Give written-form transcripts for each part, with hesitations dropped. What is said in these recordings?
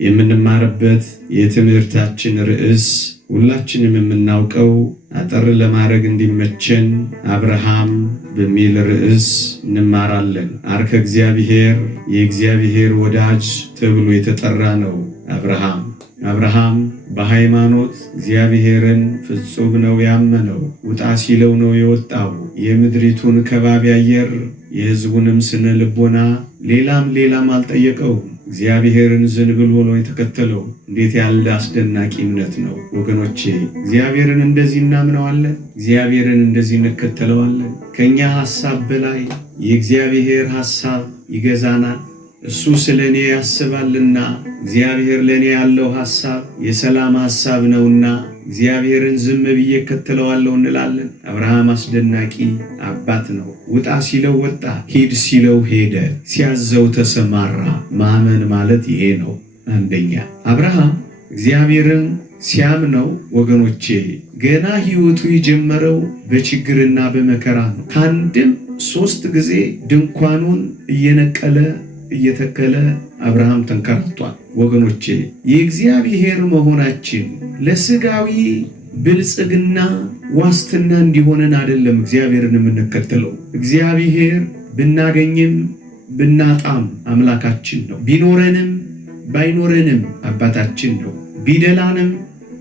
የምንማርበት የትምህርታችን ርዕስ ሁላችንም የምናውቀው አጠር ለማድረግ እንዲመቸን አብርሃም በሚል ርዕስ እንማራለን። አርከ እግዚአብሔር የእግዚአብሔር ወዳጅ ተብሎ የተጠራ ነው። አብርሃም በሃይማኖት እግዚአብሔርን ፍጹም ነው ያመነው። ውጣ ሲለው ነው የወጣው። የምድሪቱን ከባቢ አየር የሕዝቡንም ስነ ልቦና ሌላም አልጠየቀውም። እግዚአብሔርን ዝንብል ሆኖ የተከተለው እንዴት ያለ አስደናቂ እምነት ነው ወገኖቼ! እግዚአብሔርን እንደዚህ እናምነዋለን። እግዚአብሔርን እንደዚህ እንከተለዋለን። ከኛ ሐሳብ በላይ የእግዚአብሔር ሐሳብ ይገዛናል። እሱ ስለኔ ያስባልና እግዚአብሔር ለኔ ያለው ሐሳብ የሰላም ሐሳብ ነውና እግዚአብሔርን ዝም ብዬ እከተለዋለሁ እንላለን። አብርሃም አስደናቂ አባት ነው። ውጣ ሲለው ወጣ፣ ሂድ ሲለው ሄደ፣ ሲያዘው ተሰማራ። ማመን ማለት ይሄ ነው። አንደኛ አብርሃም እግዚአብሔርን ሲያምነው ወገኖቼ ገና ሕይወቱ የጀመረው በችግርና በመከራ ነው። ከአንድም 3 ጊዜ ድንኳኑን እየተከለ አብርሃም ተንከራቷል። ወገኖቼ የእግዚአብሔር መሆናችን ለስጋዊ ብልጽግና ዋስትና እንዲሆነን አይደለም እግዚአብሔርን የምንከተለው። እግዚአብሔር ብናገኝም ብናጣም አምላካችን ነው። ቢኖረንም ባይኖረንም አባታችን ነው። ቢደላንም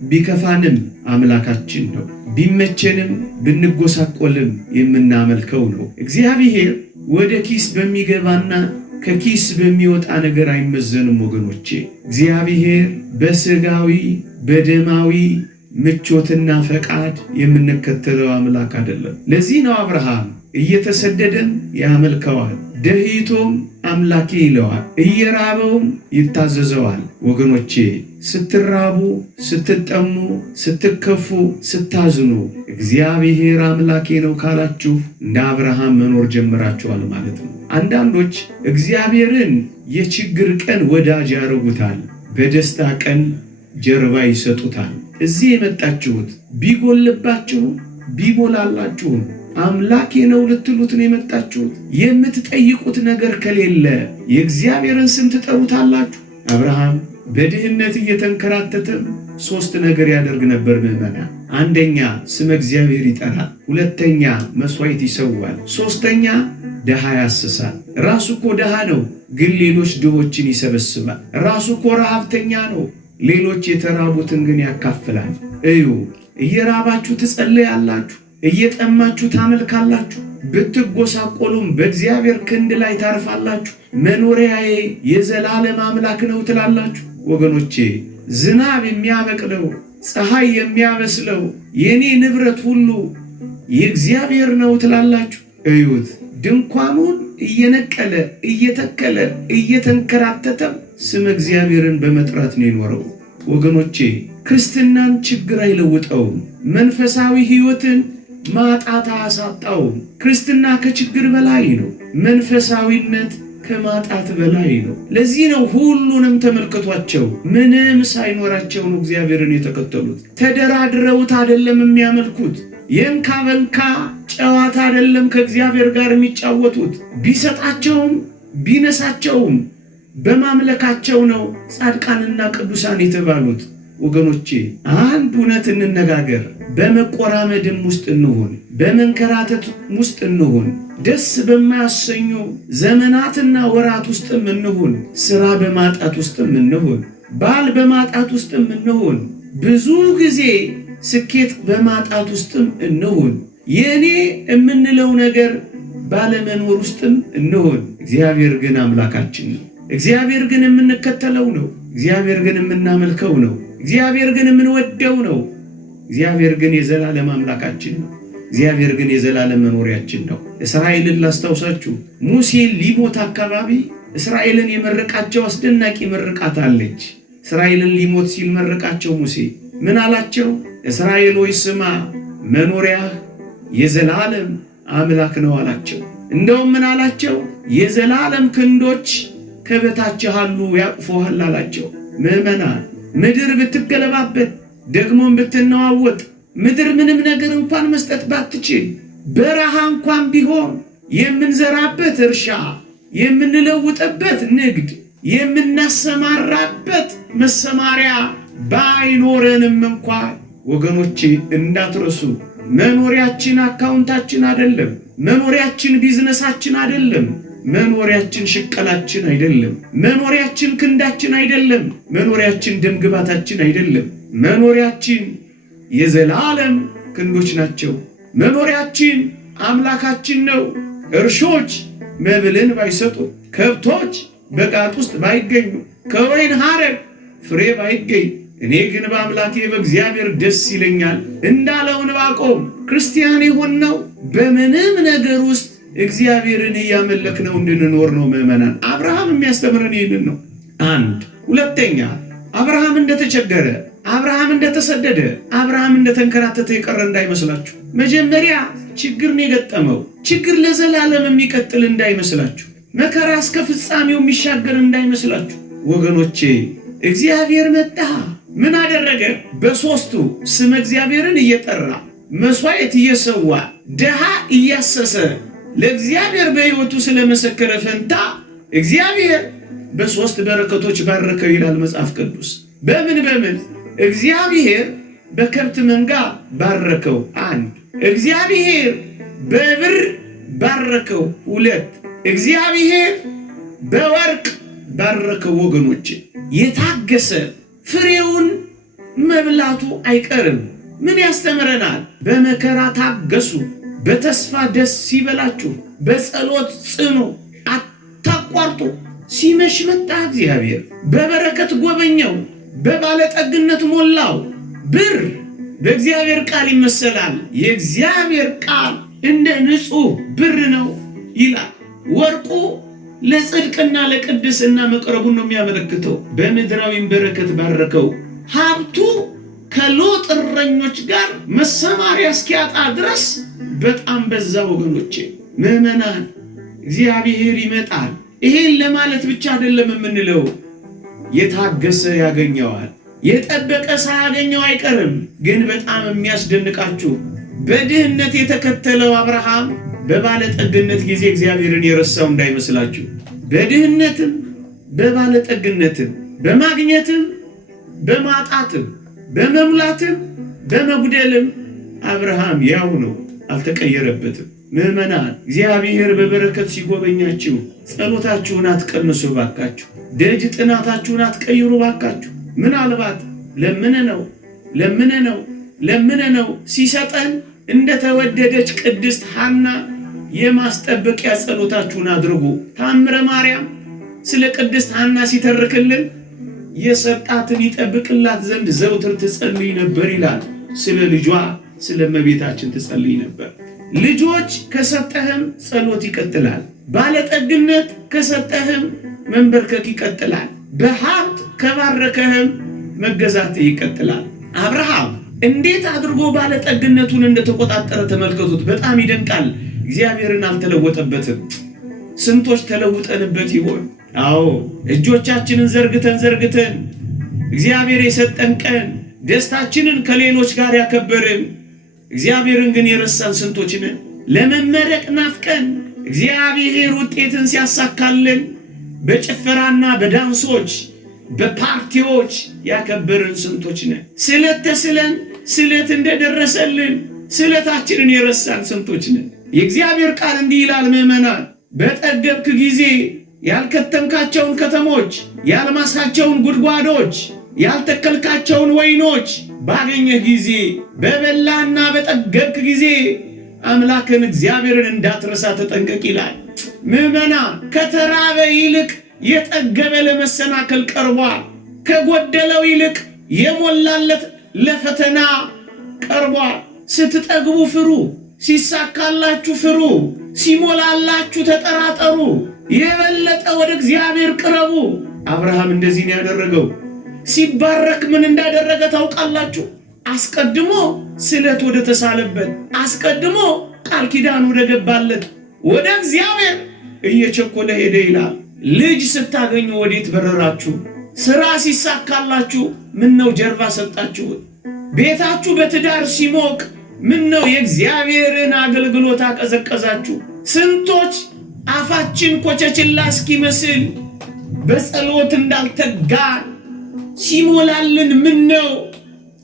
ቢከፋንም አምላካችን ነው። ቢመቸንም ብንጎሳቆልም የምናመልከው ነው። እግዚአብሔር ወደ ኪስ በሚገባና ከኪስ በሚወጣ ነገር አይመዘንም ወገኖቼ። እግዚአብሔር በስጋዊ በደማዊ ምቾትና ፈቃድ የምንከተለው አምላክ አይደለም። ለዚህ ነው አብርሃም እየተሰደደም ያመልከዋል፣ ደህይቶም አምላኬ ይለዋል፣ እየራበውም ይታዘዘዋል። ወገኖቼ ስትራቡ፣ ስትጠሙ፣ ስትከፉ፣ ስታዝኑ እግዚአብሔር አምላኬ ነው ካላችሁ እንደ አብርሃም መኖር ጀምራችኋል ማለት ነው። አንዳንዶች እግዚአብሔርን የችግር ቀን ወዳጅ ያደርጉታል፣ በደስታ ቀን ጀርባ ይሰጡታል። እዚህ የመጣችሁት ቢጎልባችሁ ቢሞላላችሁ አምላኬ ነው ልትሉት ነው የመጣችሁት። የምትጠይቁት ነገር ከሌለ የእግዚአብሔርን ስም ትጠሩታላችሁ። አብርሃም በድህነት እየተንከራተተ 3 ነገር ያደርግ ነበር ምዕመናን። አንደኛ ስመ እግዚአብሔር ይጠራል፣ ሁለተኛ መስዋዕት ይሰዋል፣ ሶስተኛ ድሃ ያስሳል። ራሱ እኮ ድሃ ነው፣ ግን ሌሎች ድሆችን ይሰበስባል። ራሱ እኮ ረሃብተኛ ነው፣ ሌሎች የተራቡትን ግን ያካፍላል። እዩ፣ እየራባችሁ ትጸልያላችሁ፣ እየጠማችሁ ታመልካላችሁ፣ ብትጎሳቆሉም በእግዚአብሔር ክንድ ላይ ታርፋላችሁ። መኖሪያዬ የዘላለም አምላክ ነው ትላላችሁ። ወገኖቼ ዝናብ የሚያበቅለው ፀሐይ የሚያበስለው የኔ ንብረት ሁሉ የእግዚአብሔር ነው ትላላችሁ። እዩት፣ ድንኳኑን እየነቀለ እየተከለ እየተንከራተተ ስም እግዚአብሔርን በመጥራት ነው የኖረው። ወገኖቼ ክርስትናን ችግር አይለውጠውም። መንፈሳዊ ሕይወትን ማጣት አያሳጣውም። ክርስትና ከችግር በላይ ነው። መንፈሳዊነት ከማጣት በላይ ነው። ለዚህ ነው ሁሉንም ተመልከቷቸው፣ ምንም ሳይኖራቸው ነው እግዚአብሔርን የተከተሉት። ተደራድረውት አይደለም የሚያመልኩት። የእንካ በንካ ጨዋታ አይደለም ከእግዚአብሔር ጋር የሚጫወቱት። ቢሰጣቸውም ቢነሳቸውም በማምለካቸው ነው ጻድቃንና ቅዱሳን የተባሉት። ወገኖቼ አንድ እውነት እንነጋገር። በመቆራመድም ውስጥ እንሁን፣ በመንከራተት ውስጥ እንሁን፣ ደስ በማያሰኙ ዘመናትና ወራት ውስጥም እንሁን፣ ስራ በማጣት ውስጥም እንሁን፣ ባል በማጣት ውስጥም እንሁን፣ ብዙ ጊዜ ስኬት በማጣት ውስጥም እንሁን፣ የኔ የምንለው ነገር ባለመኖር ውስጥም እንሁን፣ እግዚአብሔር ግን አምላካችን ነው። እግዚአብሔር ግን የምንከተለው ነው። እግዚአብሔር ግን የምናመልከው ነው። እግዚአብሔር ግን የምንወደው ነው። እግዚአብሔር ግን የዘላለም አምላካችን ነው። እግዚአብሔር ግን የዘላለም መኖሪያችን ነው። እስራኤልን ላስታውሳችሁ፣ ሙሴ ሊሞት አካባቢ እስራኤልን የመረቃቸው አስደናቂ ምርቃት አለች። እስራኤልን ሊሞት ሲል መረቃቸው ሙሴ ምን አላቸው? እስራኤል ሆይ ስማ፣ መኖሪያህ የዘላለም አምላክ ነው አላቸው። እንደውም ምን አላቸው? የዘላለም ክንዶች ከበታችህ አሉ ያቅፎሃል አላቸው። ምዕመናን ምድር ብትገለባበት ደግሞም ብትነዋወጥ ምድር ምንም ነገር እንኳን መስጠት ባትችል በረሃ እንኳን ቢሆን የምንዘራበት እርሻ፣ የምንለውጥበት ንግድ፣ የምናሰማራበት መሰማሪያ ባይኖረንም እንኳን ወገኖቼ እንዳትረሱ፣ መኖሪያችን አካውንታችን አይደለም፣ መኖሪያችን ቢዝነሳችን አይደለም፣ መኖሪያችን ሽቀላችን አይደለም፣ መኖሪያችን ክንዳችን አይደለም፣ መኖሪያችን ደምግባታችን አይደለም። መኖሪያችን የዘላለም ክንዶች ናቸው። መኖሪያችን አምላካችን ነው። እርሾች መብልን ባይሰጡ፣ ከብቶች በጋጥ ውስጥ ባይገኙ፣ ከወይን ሐረግ ፍሬ ባይገኝ፣ እኔ ግን በአምላኬ በእግዚአብሔር ደስ ይለኛል እንዳለው ዕንባቆም ክርስቲያን የሆነው በምንም ነገር ውስጥ እግዚአብሔርን እያመለክነው እንድንኖር ነው። ምዕመናን አብርሃም የሚያስተምረን ይህንን ነው። አንድ ሁለተኛ አብርሃም እንደተቸገረ፣ አብርሃም እንደተሰደደ፣ አብርሃም እንደተንከራተተ የቀረ እንዳይመስላችሁ። መጀመሪያ ችግር ነው የገጠመው። ችግር ለዘላለም የሚቀጥል እንዳይመስላችሁ። መከራ እስከ ፍጻሜው የሚሻገር እንዳይመስላችሁ ወገኖቼ። እግዚአብሔር መጣ። ምን አደረገ? በሶስቱ ስመ እግዚአብሔርን እየጠራ መስዋዕት እየሰዋ ደሃ እያሰሰ ለእግዚአብሔር በሕይወቱ ስለመሰከረ ፈንታ እግዚአብሔር በሶስት በረከቶች ባረከው ይላል መጽሐፍ ቅዱስ። በምን እግዚአብሔር በከብት መንጋ ባረከው፣ አንድ እግዚአብሔር በብር ባረከው፣ ሁለት እግዚአብሔር በወርቅ ባረከው። ወገኖቼ የታገሰ ፍሬውን መብላቱ አይቀርም። ምን ያስተምረናል? በመከራ ታገሱ፣ በተስፋ ደስ ይበላችሁ፣ በጸሎት ጽኑ፣ አታቋርጡ። ሲመሽ መጣ እግዚአብሔር፣ በበረከት ጎበኘው፣ በባለጠግነት ሞላው። ብር በእግዚአብሔር ቃል ይመሰላል። የእግዚአብሔር ቃል እንደ ንጹሕ ብር ነው ይላል። ወርቁ ለጽድቅና ለቅድስና መቅረቡን ነው የሚያመለክተው። በምድራዊም በረከት ባረከው። ሀብቱ ከሎጥ እረኞች ጋር መሰማሪያ እስኪያጣ ድረስ በጣም በዛ። ወገኖቼ ምዕመናን እግዚአብሔር ይመጣል። ይሄን ለማለት ብቻ አይደለም የምንለው። የታገሰ ያገኘዋል፣ የጠበቀ ሳያገኘው አይቀርም። ግን በጣም የሚያስደንቃችሁ በድህነት የተከተለው አብርሃም በባለጠግነት ጊዜ እግዚአብሔርን የረሳው እንዳይመስላችሁ። በድህነትም በባለጠግነትም በማግኘትም በማጣትም በመሙላትም በመጉደልም አብርሃም ያው ነው፣ አልተቀየረበትም። ምዕመናን እግዚአብሔር በበረከት ሲጎበኛችሁ ጸሎታችሁን አትቀንሱ ባካችሁ። ደጅ ጥናታችሁን አትቀይሩ ባካችሁ። ምናልባት ለምነ ነው ሲሰጠን እንደተወደደች ቅድስት ሐና የማስጠበቂያ ጸሎታችሁን አድርጉ። ታምረ ማርያም ስለ ቅድስት ሐና ሲተርክልን የሰጣትን ይጠብቅላት ዘንድ ዘውትር ትጸልይ ነበር ይላል። ስለ ልጇ ስለ እመቤታችን ትጸልይ ነበር። ልጆች ከሰጠህም ጸሎት ይቀጥላል። ባለጠግነት ከሰጠህም መንበርከክ ይቀጥላል። በሀብት ከባረከህም መገዛት ይቀጥላል። አብርሃም እንዴት አድርጎ ባለጠግነቱን እንደተቆጣጠረ ተመልከቱት። በጣም ይደንቃል። እግዚአብሔርን አልተለወጠበትም። ስንቶች ተለውጠንበት ይሆን? አዎ እጆቻችንን ዘርግተን እግዚአብሔር የሰጠን ቀን ደስታችንን ከሌሎች ጋር ያከበርን እግዚአብሔርን ግን የረሳን ስንቶች ነን? ለመመረቅ ናፍቀን እግዚአብሔር ውጤትን ሲያሳካልን በጭፈራና በዳንሶች በፓርቲዎች ያከበርን ስንቶች ነን? ስለት ተስለን ስለት እንደደረሰልን ስለታችንን የረሳን ስንቶች ነን? የእግዚአብሔር ቃል እንዲህ ይላል፣ ምዕመናን በጠገብክ ጊዜ ያልከተምካቸውን ከተሞች፣ ያልማሳቸውን ጉድጓዶች፣ ያልተከልካቸውን ወይኖች ባገኘህ ጊዜ፣ በበላና በጠገብክ ጊዜ አምላክን እግዚአብሔርን እንዳትረሳ ተጠንቀቅ ይላል። ምዕመናን ከተራበ ይልቅ የጠገበ ለመሰናከል ቀርቧል። ከጎደለው ይልቅ የሞላለት ለፈተና ቀርቧል። ስትጠግቡ ፍሩ፣ ሲሳካላችሁ ፍሩ፣ ሲሞላላችሁ ተጠራጠሩ፣ የበለጠ ወደ እግዚአብሔር ቅረቡ። አብርሃም እንደዚህ ነው ያደረገው። ሲባረክ ምን እንዳደረገ ታውቃላችሁ? አስቀድሞ ስለት ወደ ተሳለበት፣ አስቀድሞ ቃል ኪዳን ወደ ገባለት ወደ እግዚአብሔር እየቸኮለ ሄደ ይላል። ልጅ ስታገኙ ወዴት በረራችሁ? ስራ ሲሳካላችሁ ምን ነው ጀርባ ሰጣችሁት? ቤታችሁ በትዳር ሲሞቅ ምን ነው የእግዚአብሔርን አገልግሎት አቀዘቀዛችሁ? ስንቶች አፋችን ኮቸችላ እስኪመስል በጸሎት እንዳልተጋ ሲሞላልን ምን ነው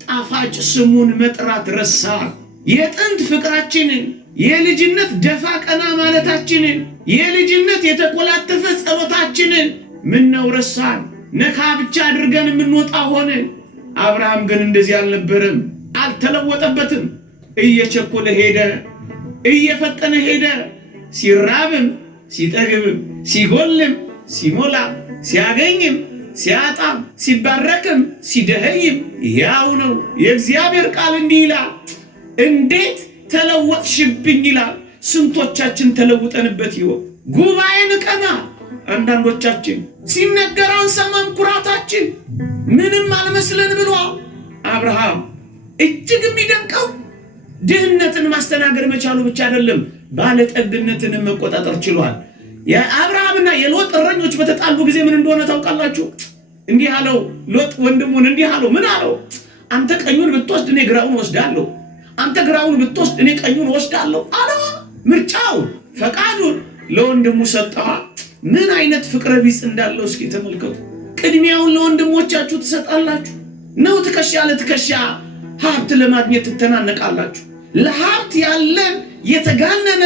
ጣፋጭ ስሙን መጥራት ረሳ። የጥንት ፍቅራችንን የልጅነት ደፋ ቀና ማለታችንን የልጅነት የተቆላጠፈ ጸሎታችንን ምን ነው ረሳን። ነካ ብቻ አድርገን የምንወጣ ሆነ። አብርሃም ግን እንደዚህ አልነበረም፣ አልተለወጠበትም። እየቸኮለ ሄደ፣ እየፈጠነ ሄደ። ሲራብም ሲጠግብም ሲጎልም ሲሞላ ሲያገኝም ሲያጣም ሲባረክም ሲደኸይም ያው ነው። የእግዚአብሔር ቃል እንዲህ ይላል፣ እንዴት ተለወጥሽብኝ ይላል። ስንቶቻችን ተለውጠንበት ይሆን? ጉባኤ ንቀና። አንዳንዶቻችን ሲነገር አንሰማም። ኩራታችን ምንም አልመስለን ብሎ አብርሃም እጅግ የሚደንቀው ድህነትን ማስተናገድ መቻሉ ብቻ አይደለም፣ ባለጠግነትን መቆጣጠር ችሏል። የአብርሃምና የሎጥ እረኞች በተጣሉ ጊዜ ምን እንደሆነ ታውቃላችሁ? እንዲህ አለው ሎጥ ወንድሙን፣ እንዲህ አለው ምን አለው? አንተ ቀኙን ብትወስድ እኔ ግራውን ወስዳለሁ፣ አንተ ግራውን ብትወስድ እኔ ቀኙን ወስዳለሁ አለ። ምርጫው ፈቃዱን ለወንድሙ ሰጠዋ። ምን አይነት ፍቅረ ቢጽ እንዳለው እስኪ ተመልከቱ። ቅድሚያውን ለወንድሞቻችሁ ትሰጣላችሁ ነው? ትከሻ ለትከሻ ሀብት ለማግኘት ትተናነቃላችሁ። ለሀብት ያለን የተጋነነ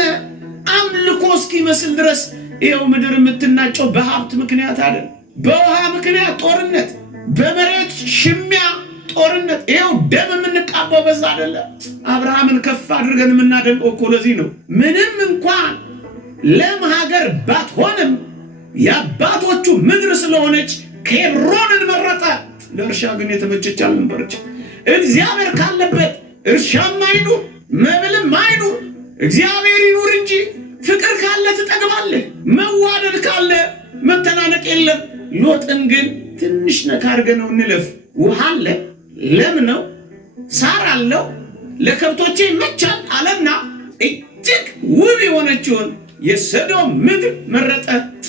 አምልኮ እስኪመስል ድረስ ይኸው ምድር የምትናጨው በሀብት ምክንያት አይደል? በውሃ ምክንያት ጦርነት፣ በመሬት ሽሚያ ጦርነት፣ ይኸው ደም የምንቃባው በዛ አይደለ? አብርሃምን ከፍ አድርገን የምናደንቀው እኮ ለዚህ ነው። ምንም እንኳን ለም ሀገር ባትሆንም የአባቶቹ ምድር ስለሆነች ኬብሮንን መረጠ። ለእርሻ ግን የተመቸች አልነበረች። እግዚአብሔር ካለበት እርሻም አይኑር መብልም አይኑር፣ እግዚአብሔር ይኑር እንጂ። ፍቅር ካለ ትጠግባለህ፣ መዋደድ ካለ መተናነቅ የለም። ሎጥን ግን ትንሽ ነካ አድርገነው እንለፍ። ውሃ አለ፣ ለም ነው፣ ሳር አለው፣ ለከብቶቼ ይመቻል አለና እጅግ ውብ የሆነችውን የሰዶም ምድር መረጠ።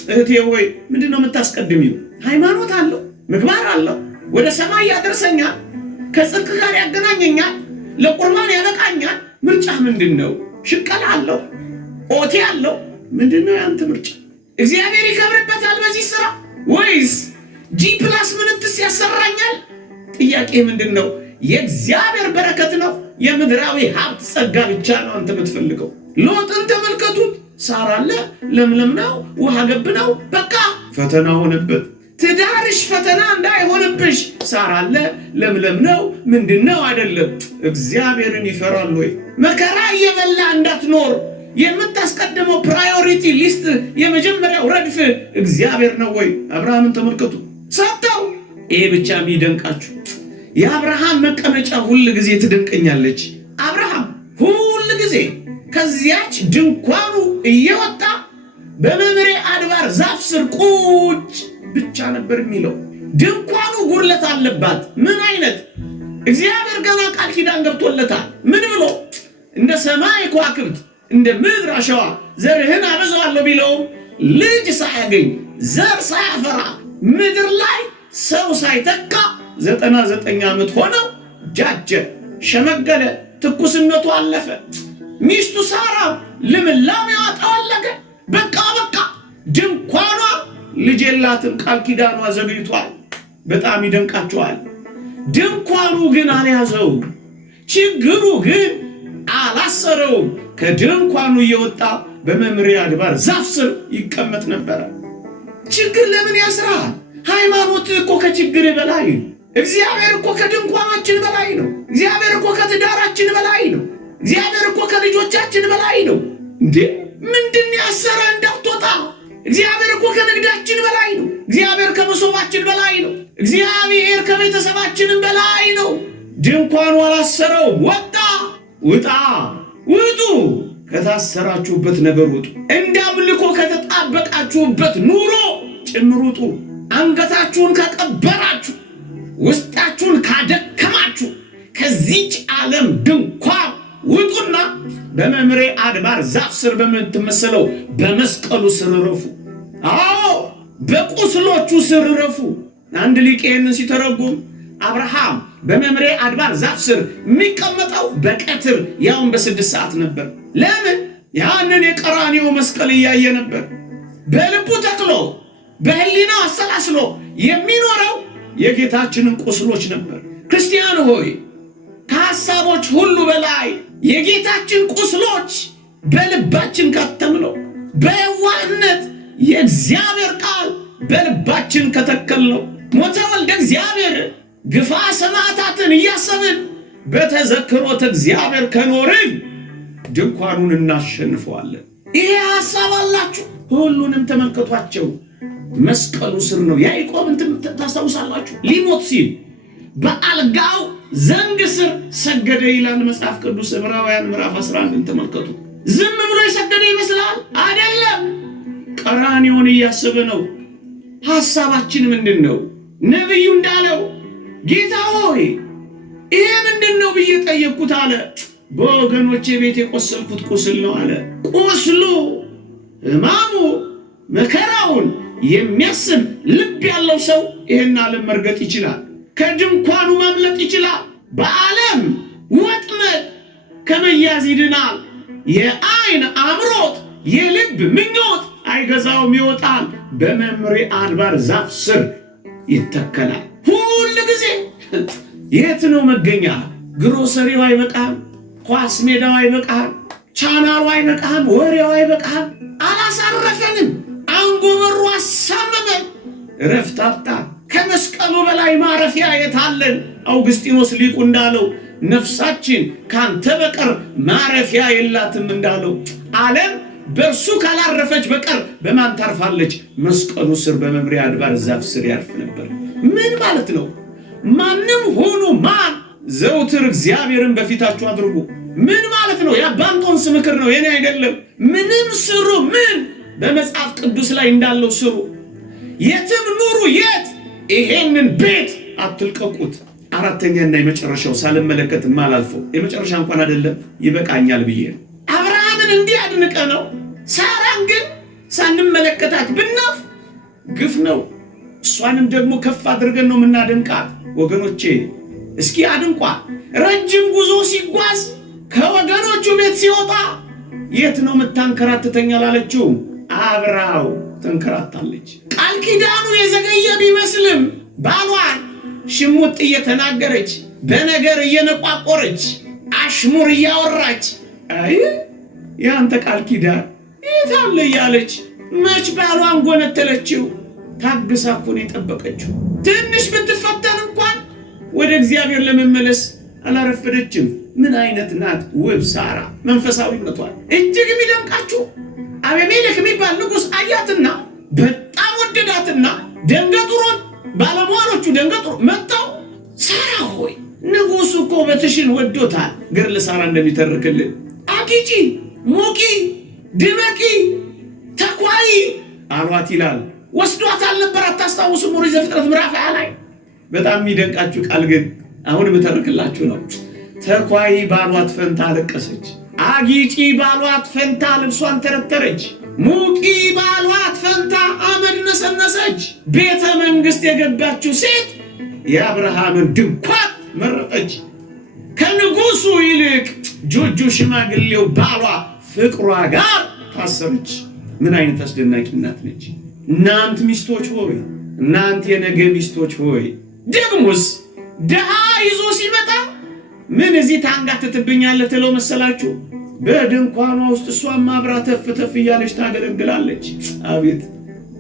እህቴ ወይ ምንድነው የምታስቀድሚው? ሃይማኖት አለው፣ ምግባር አለው፣ ወደ ሰማይ ያደርሰኛል፣ ከጽድቅ ጋር ያገናኘኛል፣ ለቁርባን ያበቃኛል። ምርጫ ምንድነው? ሽቀላ አለው፣ ኦቴ አለው። ምንድነው ያንተ ምርጫ? እግዚአብሔር ይከብርበታል በዚህ ስራ ወይስ ጂ+ ምንትስ ያሰራኛል? ጥያቄ ምንድነው? የእግዚአብሔር በረከት ነው፣ የምድራዊ ሀብት ጸጋ ብቻ ነው አንተ የምትፈልገው? ሎጥን ተመልከቱት። ሳር አለ፣ ለምለም ነው፣ ውሃ ገብ ነው። በቃ ፈተና ሆነበት። ትዳርሽ ፈተና እንዳይሆንብሽ ሳር አለ፣ ለምለም ነው፣ ምንድነው አይደለም። እግዚአብሔርን ይፈራል ወይ? መከራ እየበላ እንዳትኖር የምታስቀድመው ፕራዮሪቲ ሊስት የመጀመሪያው ረድፍ እግዚአብሔር ነው ወይ? አብርሃምን ተመልከቱ፣ ሰጠው። ይሄ ብቻ የሚደንቃችሁ የአብርሃም መቀመጫ ሁል ጊዜ ትደንቀኛለች። አብርሃም ሁል ጊዜ ከዚያች ድንኳኑ እየወጣ በመምሬ አድባር ዛፍ ስር ቁጭ ብቻ ነበር የሚለው። ድንኳኑ ጉድለት አለባት። ምን አይነት? እግዚአብሔር ገና ቃል ኪዳን ገብቶለታል። ምን ብሎ? እንደ ሰማይ ከዋክብት እንደ ምድር አሸዋ ዘርህን አበዛዋለሁ ቢለውም ልጅ ሳያገኝ ዘር ሳያፈራ ምድር ላይ ሰው ሳይተካ 99 ዓመት ሆነው ጃጀ፣ ሸመገለ፣ ትኩስነቱ አለፈ። ሚስቱ ሳራ ልምላሜዋ ጠወለገ። በቃ ድንኳኗ ልጅ የላትም፣ ቃል ኪዳኗ ዘግይቷል። በጣም ይደንቃቸዋል። ድንኳኑ ግን አልያዘው፣ ችግሩ ግን አላሰረውም። ከድንኳኑ እየወጣ በመምሬ አድባር ዛፍ ስር ይቀመጥ ነበረ። ችግር ለምን ያስራል? ሃይማኖት እኮ ከችግር በላይ ነው። እግዚአብሔር እኮ ከድንኳናችን በላይ ነው። እግዚአብሔር እኮ ከትዳራችን በላይ ነው። እግዚአብሔር እኮ ከልጆቻችን በላይ ነው። እንዴ ምንድን ያሰረ እንዳትወጣ? እግዚአብሔር እኮ ከንግዳችን በላይ ነው። እግዚአብሔር ከመሶባችን በላይ ነው። እግዚአብሔር ከቤተሰባችንም በላይ ነው። ድንኳኑ አላሰረው። ወጣ። ውጣ፣ ውጡ፣ ከታሰራችሁበት ነገር ውጡ። እንዳምልኮ ከተጣበቃችሁበት ኑሮ ጭምር ውጡ። አንገታችሁን ካቀበራችሁ፣ ውስጣችሁን ካደከማችሁ ከዚች ዓለም ድንኳን ውጡና በመምሬ አድባር ዛፍ ስር በምትመሰለው በመስቀሉ ስር ረፉ። አዎ በቁስሎቹ ስር ረፉ። አንድ ሊቅ ይህንን ሲተረጉም አብርሃም በመምሬ አድባር ዛፍ ስር የሚቀመጠው በቀትር ያውን በ6 ሰዓት ነበር። ለምን? ያንን የቀራንዮ መስቀል እያየ ነበር። በልቡ ተክሎ በህሊናው አሰላስሎ የሚኖረው የጌታችንን ቁስሎች ነበር። ክርስቲያን ሆይ ከሐሳቦች ሁሉ በላይ የጌታችን ቁስሎች በልባችን ከተምነው በየዋህነት የእግዚአብሔር ቃል በልባችን ከተከልነው ሞተ ወልደ እግዚአብሔር ግፋ ሰማዕታትን እያሰብን በተዘክሮተ እግዚአብሔር ከኖርን ድንኳኑን እናሸንፈዋለን። ይሄ ሐሳብ አላችሁ። ሁሉንም ተመልከቷቸው። መስቀሉ ስር ነው። ያዕቆብን ታስታውሳላችሁ? ሊሞት ሲል በአልጋው ዘንግ ስር ሰገደ ይላል መጽሐፍ ቅዱስ። ዕብራውያን ምዕራፍ 11 ተመልከቱ። ዝም ብሎ የሰገደ ይመስላል? አይደለም። ቀራንዮውን እያሰበ ነው። ሐሳባችን ምንድነው? ነብዩ እንዳለው ጌታ ሆይ ይሄ ምንድነው ብዬ ጠየቅኩት አለ። በወገኖቼ ቤት የቆሰልኩት ቁስል ነው አለ። ቁስሉ ሕማሙ መከራውን የሚያስብ ልብ ያለው ሰው ይሄን ዓለም መርገጥ ይችላል። ከድንኳኑ መምለጥ ይችላል። በዓለም ወጥመድ ከመያዝ ይድናል። የዓይን አምሮት የልብ ምኞት አይገዛውም፣ ይወጣል። በመምሬ አድባር ዛፍ ስር ይተከላል። ሁሉ ጊዜ የት ነው መገኛ? ግሮሰሪው አይበቃም፣ ኳስ ሜዳው አይበቃም፣ ቻናሉ አይበቃም፣ ወሬው አይበቃም። አላሳረፈንም። አንጎበሩ አሳመመን። እረፍት አጣን። ከመስቀሉ በላይ ማረፊያ የታለን? አውግስጢኖስ ሊቁ እንዳለው ነፍሳችን ካንተ በቀር ማረፊያ የላትም እንዳለው ዓለም በእርሱ ካላረፈች በቀር በማን ታርፋለች? መስቀሉ ስር በመምሪያ አድባር ዛፍ ስር ያርፍ ነበር። ምን ማለት ነው? ማንም ሆኑ ማን ዘውትር እግዚአብሔርን በፊታችሁ አድርጉ። ምን ማለት ነው? የአባንጦንስ ምክር ነው፣ የኔ አይደለም። ምንም ስሩ፣ ምን በመጽሐፍ ቅዱስ ላይ እንዳለው ስሩ። የትም ኑሩ፣ የት ይሄንን ቤት አትልቀቁት። አራተኛና የመጨረሻው ሳልመለከት ማላልፈው የመጨረሻ እንኳን አይደለም ይበቃኛል ብዬ ነው። አብርሃምን እንዲህ አድንቀ ነው፣ ሳራን ግን ሳንመለከታት ብናፍ ግፍ ነው። እሷንም ደግሞ ከፍ አድርገን ነው የምናደንቃት። ወገኖቼ እስኪ አድንቋ። ረጅም ጉዞ ሲጓዝ ከወገኖቹ ቤት ሲወጣ የት ነው የምታንከራትተኛ ላለችው አብራው ተንከራታለች። ቃል ኪዳኑ የዘገየ ቢመስልም ባሏን ሽሙጥ እየተናገረች በነገር እየነቋቆረች አሽሙር እያወራች አይ ያንተ ቃል ኪዳን የት አለ እያለች መች ባሏን ጎነተለችው። ታግሳ እኮ ነው የጠበቀችው። ትንሽ ብትፈተን እንኳን ወደ እግዚአብሔር ለመመለስ አላረፈደችም። ምን አይነት ናት ውብ ሳራ! መንፈሳዊነቷ እጅግ የሚደንቃችሁ አቤሜሌክ የሚባል ንጉሥ አያትና በጣም ወደዳትና ደንገጡሮን ባለሟሎቹ ደንገጡሮ መጣው። ሳራ ሆይ ንጉሡ እኮ በትሽን ወዶታል። ገድለ ሳራ እንደሚተርክልን አጊጪ፣ ሙቂ፣ ድመቂ፣ ተኳይ አሏት ይላል። ወስዷት አልነበር? አታስታውሱም? ኦሪት ዘፍጥረት ምዕራፍ 20 ላይ በጣም የሚደንቃችሁ ቃል ግን አሁን የምተርክላችሁ ነው። ተኳይ ባሏት ፈንታ አለቀሰች። አጊጪ ባሏት ፈንታ ልብሷን ተረተረች። ሙቂ ባሏት ፈንታ አመድ ነሰነሰች። ቤተ መንግሥት የገባችው ሴት የአብርሃምን ድንኳን መረጠች። ከንጉሡ ይልቅ ጆጆ ሽማግሌው ባሏ ፍቅሯ ጋር ታሰረች። ምን አይነት አስደናቂ እናት ነች! እናንት ሚስቶች ሆይ፣ እናንት የነገ ሚስቶች ሆይ፣ ደግሞስ ድሃ ይዞ ሲመጣ ምን እዚህ ታንጋትትብኛለህ ትለው መሰላችሁ? በድንኳኗ ውስጥ እሷም አብራ ተፍ ተፍ እያለች ታገለግላለች። አቤት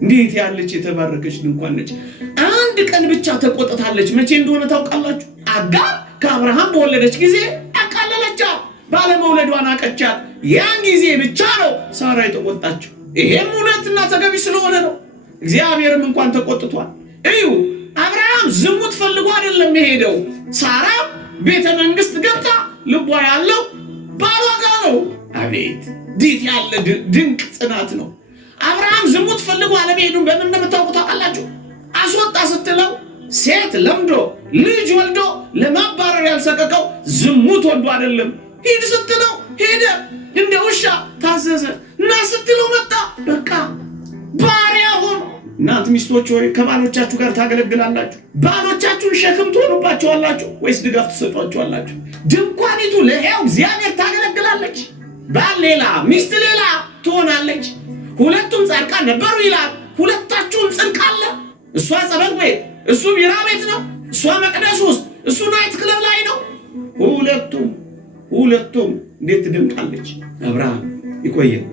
እንዴት ያለች የተባረከች ድንኳን ነች! አንድ ቀን ብቻ ተቆጥታለች። መቼ እንደሆነ ታውቃላችሁ? አጋር ከአብርሃም በወለደች ጊዜ አቃለለቻት፣ ባለመውለዷን አቀቻት። ያን ጊዜ ብቻ ነው ሳራ የተቆጣችው። ይሄም እውነትና ተገቢ ስለሆነ ነው። እግዚአብሔርም እንኳን ተቆጥቷል። እዩ፣ አብርሃም ዝሙት ፈልጎ አይደለም የሄደው። ሳራ ቤተ መንግሥት ገብታ ልቧ ያለው ባሏ ጋር ነው። አቤት እንዴት ያለ ድንቅ ጽናት ነው! አብርሃም ዝሙት ፈልጎ አለመሄዱን በምን እንደምታውቁ ታውቃላችሁ? አስወጣ ስትለው ሴት ለምዶ ልጅ ወልዶ ለማባረር ያልሰቀቀው ዝሙት ወዶ አይደለም። ሂድ ስትለው ሄደ፣ እንደ ውሻ ታዘዘ። እና ስትለው መጣ። በቃ ባሪያ ሆኖ። እናንተ ሚስቶች ሆይ ከባሎቻችሁ ጋር ታገለግላላችሁ? ባሎቻችሁን ሸክም ትሆኑባቸዋላችሁ ወይስ ድጋፍ ትሰጧቸዋላችሁ? ድንኳኒቱ ለሕያው እግዚአብሔር ታገለግላለች። ባል ሌላ ሚስት ሌላ ትሆናለች። ሁለቱም ጻድቃን ነበሩ ይላል። ሁለታችሁም ጽድቅ አለ። እሷ ጸበል ቤት፣ እሱ ቢራ ቤት ነው። እሷ መቅደስ ውስጥ፣ እሱ ናይት ክለብ ላይ ነው። ሁለቱም እንዴት ትደምቃለች። አብርሃም ይቆየን።